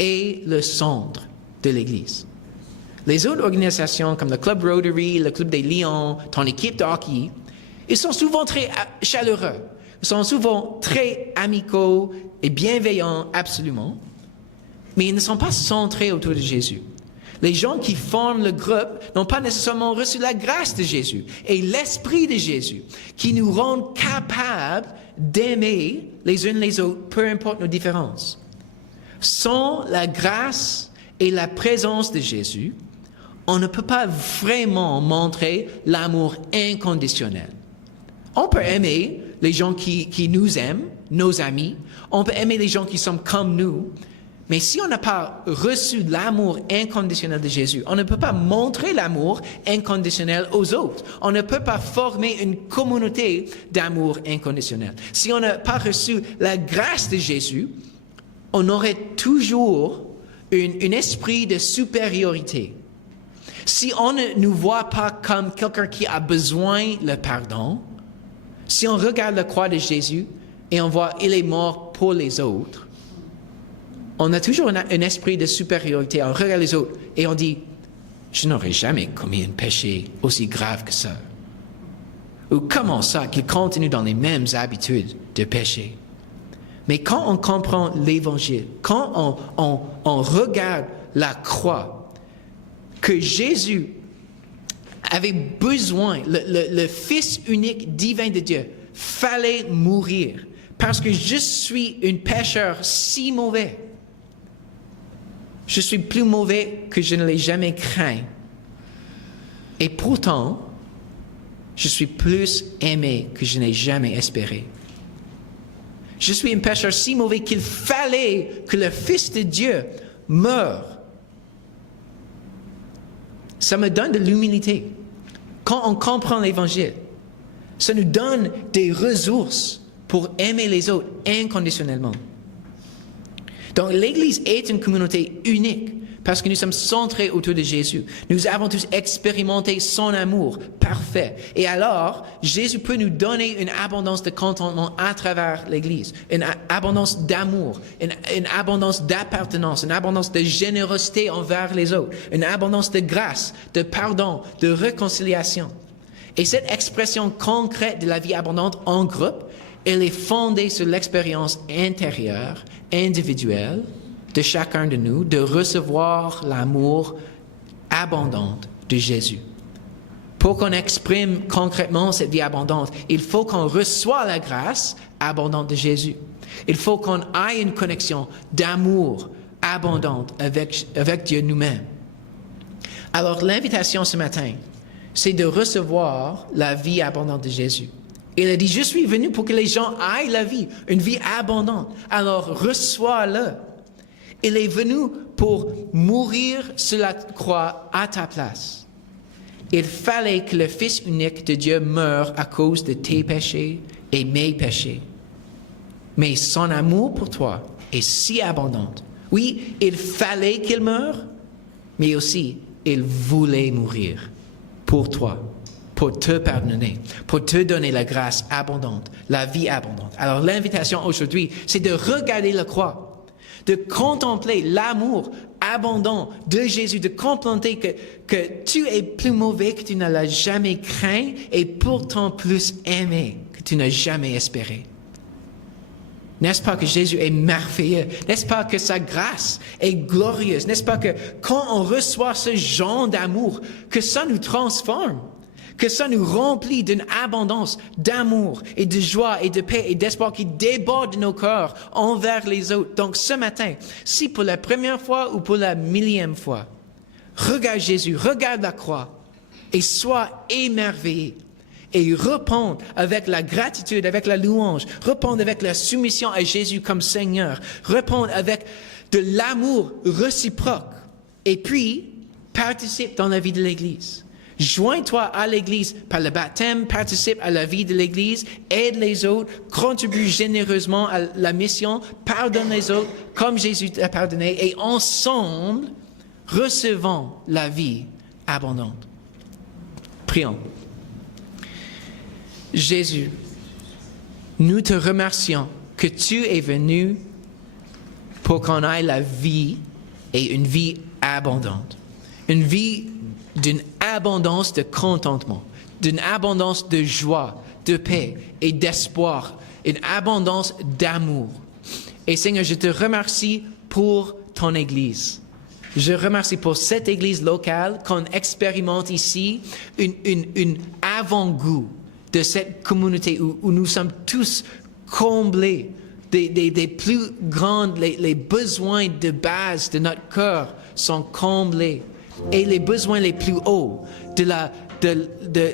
est le centre de l'Église. Les autres organisations comme le Club Rotary, le Club des Lions, ton équipe de hockey, ils sont souvent très chaleureux, ils sont souvent très amicaux et bienveillants absolument, mais ils ne sont pas centrés autour de Jésus. Les gens qui forment le groupe n'ont pas nécessairement reçu la grâce de Jésus et l'Esprit de Jésus qui nous rendent capables d'aimer les uns les autres, peu importe nos différences. Sans la grâce et la présence de Jésus, on ne peut pas vraiment montrer l'amour inconditionnel. On peut aimer les gens qui nous aiment, nos amis. On peut aimer les gens qui sont comme nous. Mais si on n'a pas reçu l'amour inconditionnel de Jésus, on ne peut pas montrer l'amour inconditionnel aux autres. On ne peut pas former une communauté d'amour inconditionnel. Si on n'a pas reçu la grâce de Jésus, on aurait toujours un esprit de supériorité. Si on ne nous voit pas comme quelqu'un qui a besoin de pardon, si on regarde la croix de Jésus et on voit qu'il est mort pour les autres, on a toujours un esprit de supériorité. On regarde les autres et on dit, je n'aurais jamais commis un péché aussi grave que ça. Ou comment ça qu'il continue dans les mêmes habitudes de péché. Mais quand on comprend l'Évangile, quand on regarde la croix, que Jésus avait besoin, le Fils unique divin de Dieu, fallait mourir parce que je suis un pécheur si mauvais. Je suis plus mauvais que je ne l'ai jamais craint. Et pourtant, je suis plus aimé que je n'ai jamais espéré. Je suis un pécheur si mauvais qu'il fallait que le Fils de Dieu meure. Ça me donne de l'humilité. Quand on comprend l'Évangile, ça nous donne des ressources pour aimer les autres inconditionnellement. Donc l'Église est une communauté unique parce que nous sommes centrés autour de Jésus. Nous avons tous expérimenté son amour parfait. Et alors, Jésus peut nous donner une abondance de contentement à travers l'Église, une abondance d'amour, une abondance d'appartenance, une abondance de générosité envers les autres, une abondance de grâce, de pardon, de réconciliation. Et cette expression concrète de la vie abondante en groupe, elle est fondée sur l'expérience intérieure, individuelle, de chacun de nous, de recevoir l'amour abondant de Jésus. Pour qu'on exprime concrètement cette vie abondante, il faut qu'on reçoive la grâce abondante de Jésus. Il faut qu'on ait une connexion d'amour abondante avec Dieu nous-mêmes. Alors l'invitation ce matin, c'est de recevoir la vie abondante de Jésus. Il a dit, je suis venu pour que les gens aient la vie, une vie abondante. Alors reçois-le. Il est venu pour mourir sur la croix à ta place. Il fallait que le Fils unique de Dieu meure à cause de tes péchés et mes péchés. Mais son amour pour toi est si abondant. Oui, il fallait qu'il meure, mais aussi il voulait mourir pour toi, pour te pardonner, pour te donner la grâce abondante, la vie abondante. Alors l'invitation aujourd'hui, c'est de regarder la croix, de contempler l'amour abondant de Jésus, de contempler que tu es plus mauvais que tu ne l'as jamais craint et pourtant plus aimé que tu n'as jamais espéré. N'est-ce pas que Jésus est merveilleux? N'est-ce pas que sa grâce est glorieuse? N'est-ce pas que quand on reçoit ce genre d'amour, que ça nous transforme? Que ça nous remplit d'une abondance d'amour et de joie et de paix et d'espoir qui déborde de nos cœurs envers les autres. Donc ce matin, si pour la première fois ou pour la millième fois, regarde Jésus, regarde la croix et sois émerveillé et réponds avec la gratitude, avec la louange, réponds avec la soumission à Jésus comme Seigneur, réponds avec de l'amour réciproque et puis participe dans la vie de l'Église. Joins-toi à l'Église par le baptême, participe à la vie de l'Église, aide les autres, contribue généreusement à la mission, pardonne les autres comme Jésus t'a pardonné et ensemble, recevons la vie abondante. Prions. Jésus, nous te remercions que tu es venu pour qu'on ait la vie et une vie abondante. Une vie d'une abondance de contentement, d'une abondance de joie, de paix et d'espoir, une abondance d'amour. Et Seigneur, je te remercie pour ton Église. Je remercie pour cette église locale qu'on expérimente ici une avant-goût de cette communauté où nous sommes tous comblés des plus grandes, les besoins de base de notre cœur sont comblés. Et les besoins les plus hauts de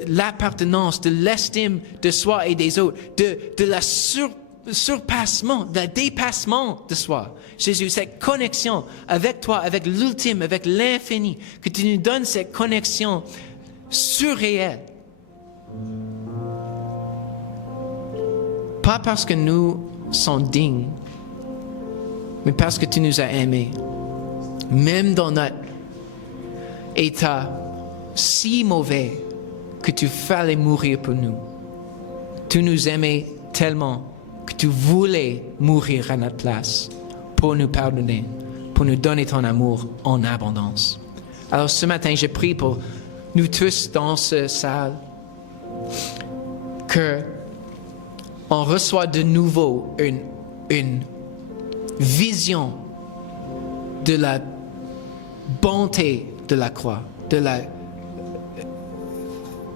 l'appartenance, de l'estime de soi et des autres, de la surpassement, de dépassement de soi. Jésus, cette connexion avec toi, avec l'ultime, avec l'infini, que tu nous donnes cette connexion surréelle. Pas parce que nous sommes dignes, mais parce que tu nous as aimés. Même dans notre état si mauvais que tu fallait mourir pour nous. Tu nous aimais tellement que tu voulais mourir à notre place pour nous pardonner, pour nous donner ton amour en abondance. Alors ce matin, je prie pour nous tous dans cette salle que on reçoit de nouveau une vision de la bonté de la croix, de la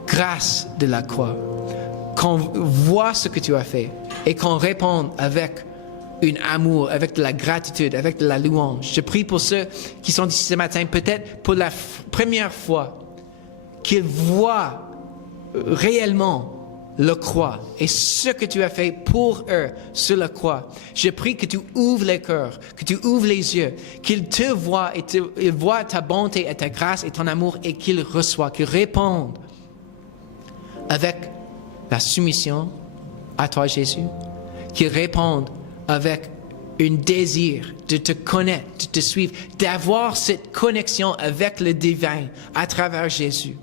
grâce de la croix, qu'on voit ce que tu as fait et qu'on réponde avec un amour, avec de la gratitude, avec de la louange. Je prie pour ceux qui sont ici ce matin, peut-être pour la première fois, qu'ils voient réellement la croix et ce que tu as fait pour eux sur la croix. Je prie que tu ouvres les cœurs, que tu ouvres les yeux, qu'ils te voient et ils voient ta bonté et ta grâce et ton amour et qu'ils reçoivent, qu'ils répondent avec la soumission à toi, Jésus, qu'ils répondent avec un désir de te connaître, de te suivre, d'avoir cette connexion avec le divin à travers Jésus.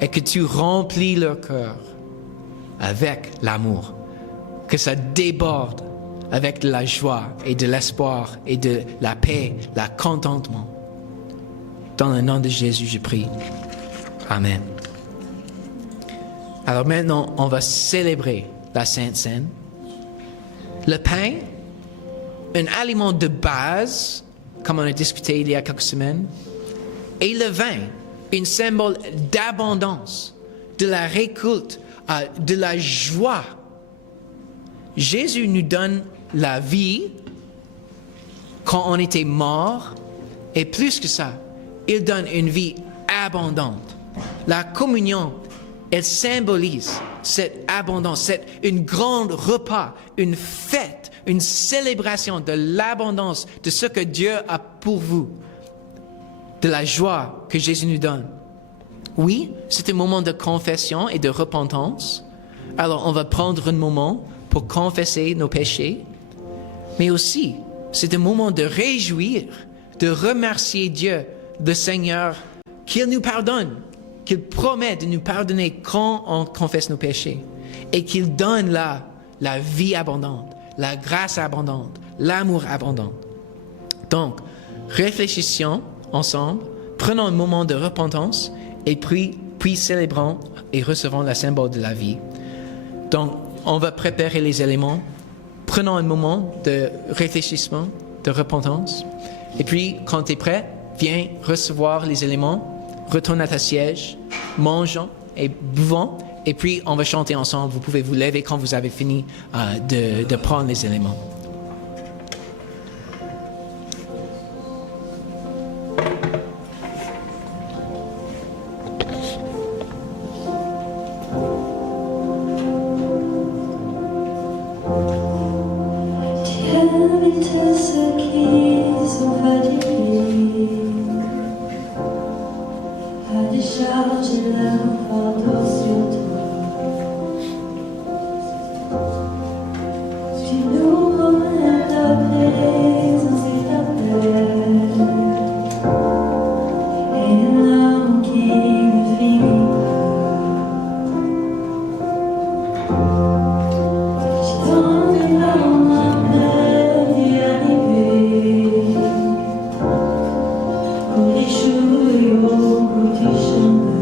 Et que tu remplis leur cœur avec l'amour, que ça déborde avec de la joie et de l'espoir et de la paix, le contentement. Dans le nom de Jésus, je prie. Amen. Alors maintenant, on va célébrer la Sainte Seine. Le pain, un aliment de base, comme on a discuté il y a quelques semaines, et le vin, un symbole d'abondance, de la récolte, de la joie. Jésus nous donne la vie quand on était mort, et plus que ça, il donne une vie abondante. La communion, elle symbolise cette abondance, un grand repas, une fête, une célébration de l'abondance de ce que Dieu a pour vous, de la joie que Jésus nous donne. Oui, c'est un moment de confession et de repentance. Alors, on va prendre un moment pour confesser nos péchés, mais aussi, c'est un moment de réjouir, de remercier Dieu, le Seigneur, qu'il nous pardonne, qu'il promet de nous pardonner quand on confesse nos péchés et qu'il donne la vie abondante, la grâce abondante, l'amour abondant. Donc, réfléchissons ensemble, prenons un moment de repentance et puis célébrons et recevons le symbole de la vie. Donc, on va préparer les éléments. Prenons un moment de réfléchissement, de repentance. Et puis, quand tu es prêt, viens recevoir les éléments. Retourne à ta siège, mangeons et buvons, et puis on va chanter ensemble. Vous pouvez vous lever quand vous avez fini de prendre les éléments. Invite ceux qui sont fatigués à décharger leur fardeau sur toi. Tu nous remets ta présence et ta paix, et un amour qui ne finit pas. Je t'en ai dans ma peine d'y arriver, pour les jours et au bout du chemin.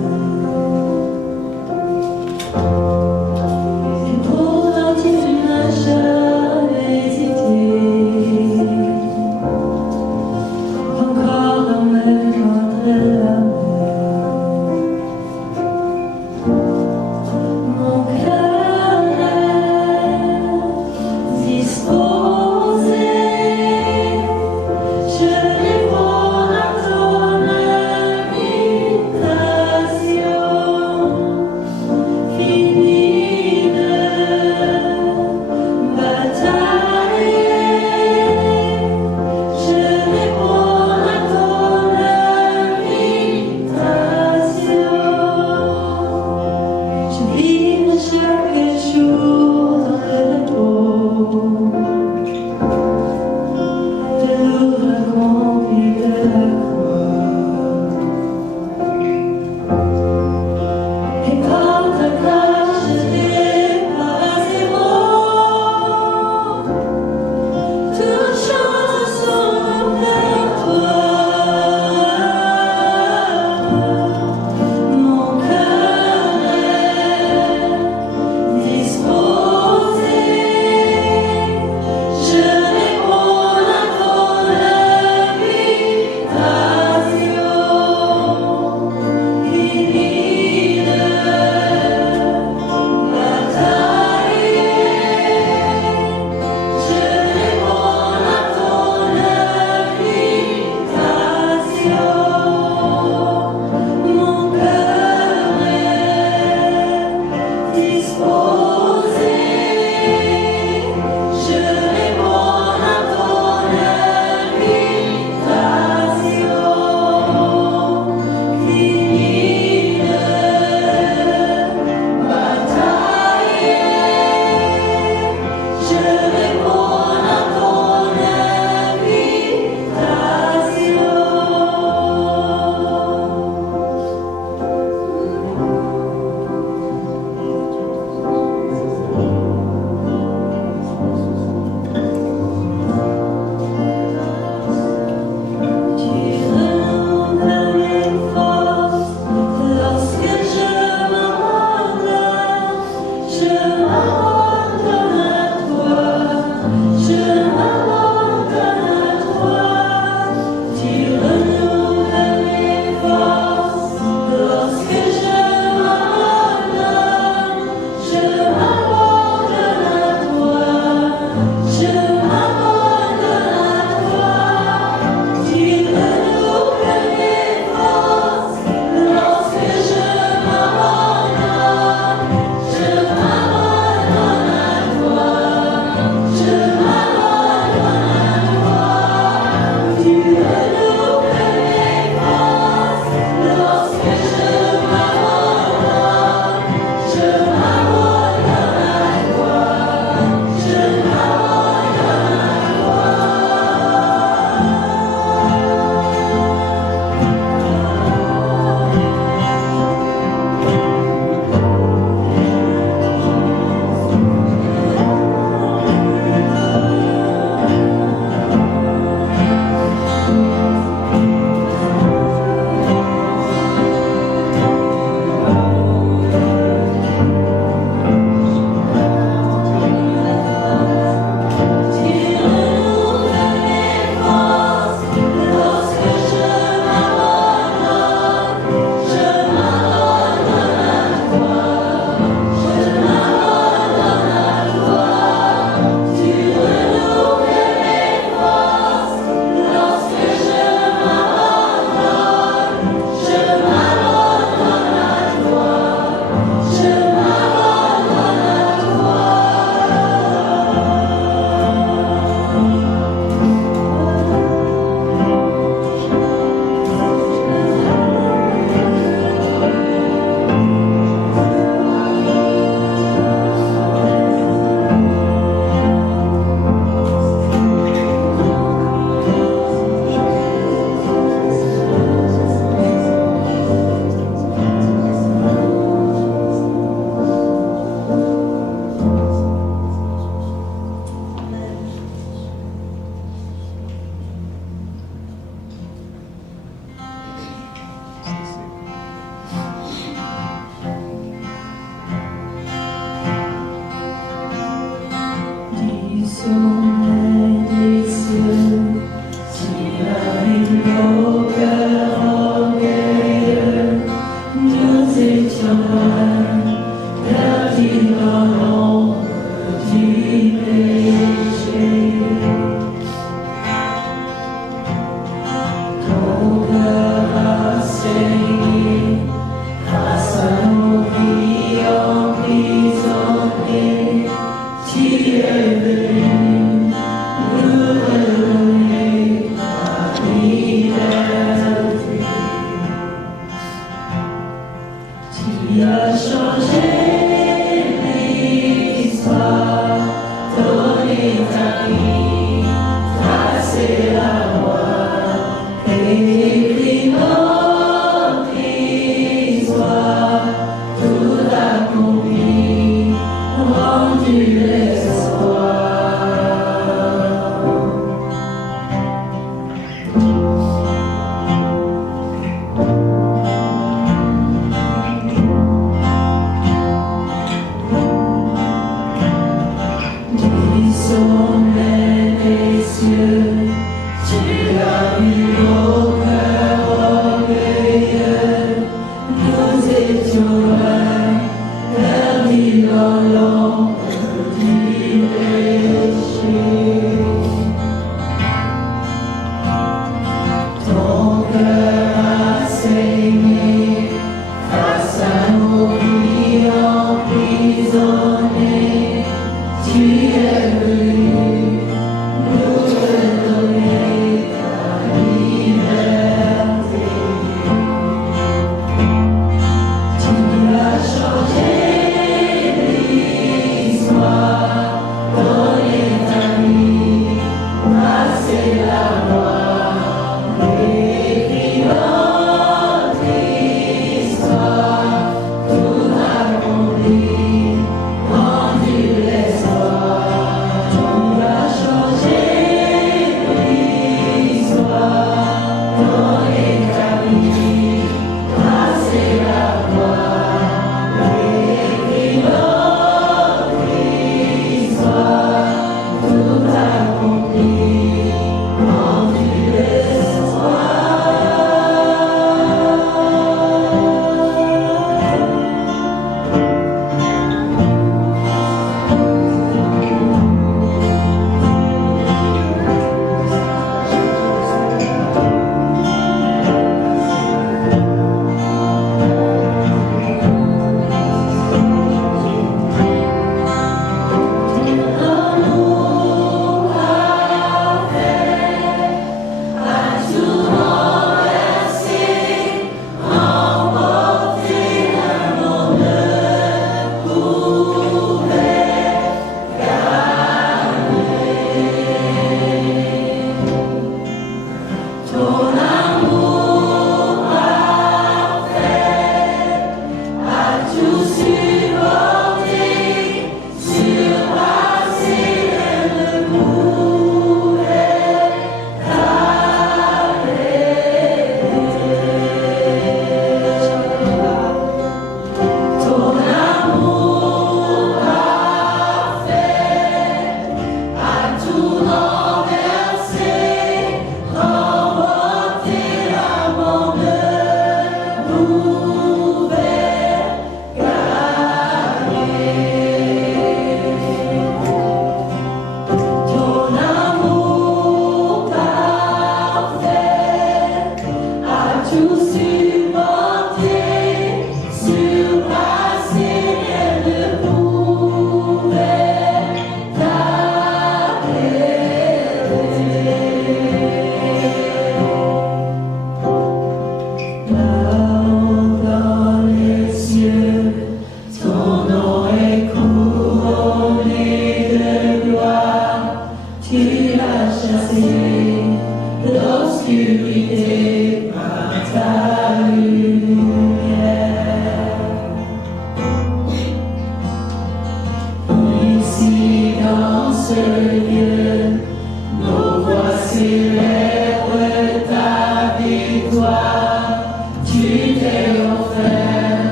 Tout l'amour Tu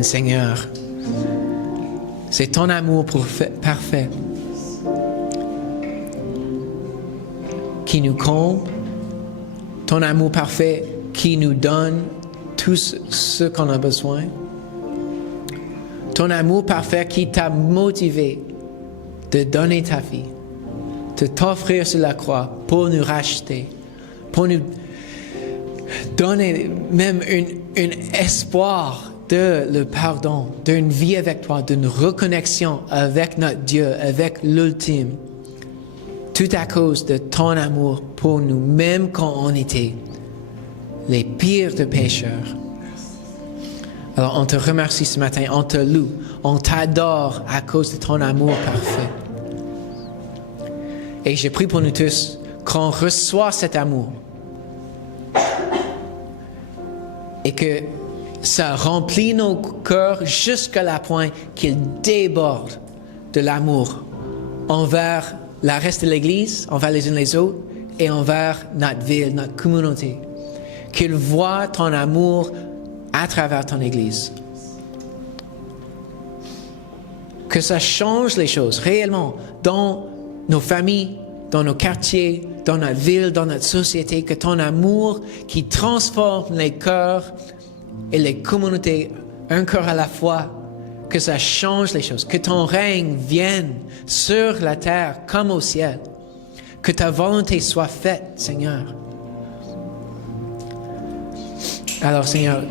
Amen, Seigneur. C'est ton amour parfait qui nous comble, ton amour parfait qui nous donne tout ce qu'on a besoin, ton amour parfait qui t'a motivé de donner ta vie, de t'offrir sur la croix pour nous racheter, pour nous donner même un espoir de le pardon, d'une vie avec toi, d'une reconnexion avec notre Dieu, avec l'ultime. Tout à cause de ton amour pour nous, même quand on était les pires de pécheurs. Alors on te remercie ce matin, on te loue, on t'adore à cause de ton amour parfait. Et je prie pour nous tous qu'on reçoit cet amour et que ça remplit nos cœurs jusqu'à la point qu'il déborde de l'amour envers le reste de l'Église, envers les uns les autres et envers notre ville, notre communauté. Qu'il voit ton amour à travers ton Église. Que ça change les choses réellement dans nos familles, dans nos quartiers, dans notre ville, dans notre société. Que ton amour qui transforme les cœurs et les communautés, un cœur à la fois, que ça change les choses. Que ton règne vienne sur la terre comme au ciel. Que ta volonté soit faite, Seigneur. Alors, Seigneur,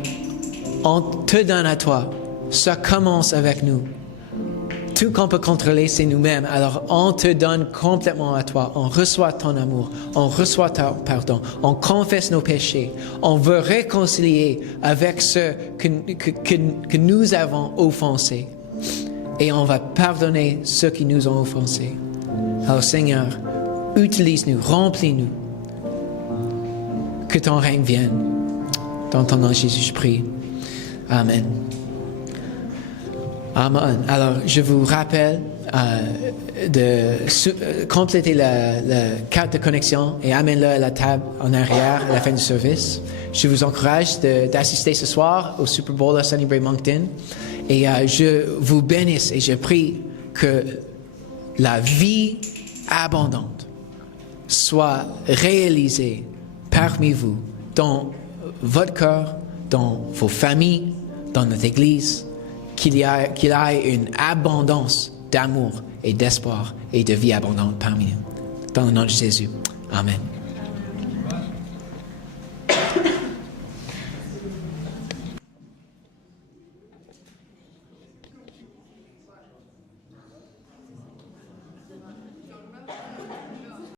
on te donne à toi. Ça commence avec nous. Tout qu'on peut contrôler, c'est nous-mêmes. Alors, on te donne complètement à toi. On reçoit ton amour. On reçoit ton pardon. On confesse nos péchés. On veut réconcilier avec ceux que nous avons offensés. Et on va pardonner ceux qui nous ont offensés. Alors, Seigneur, utilise-nous, remplis-nous. Que ton règne vienne. Dans ton nom, Jésus, je prie. Amen. Amen. Alors, je vous rappelle de compléter la carte de connexion et amener-le à la table en arrière à la fin du service. Je vous encourage d'assister ce soir au Super Bowl à Sunnybury Moncton. Et je vous bénisse et je prie que la vie abondante soit réalisée parmi vous, dans votre cœur, dans vos familles, dans notre Église, qu'il y ait une abondance d'amour et d'espoir et de vie abondante parmi nous. Dans le nom de Jésus. Amen.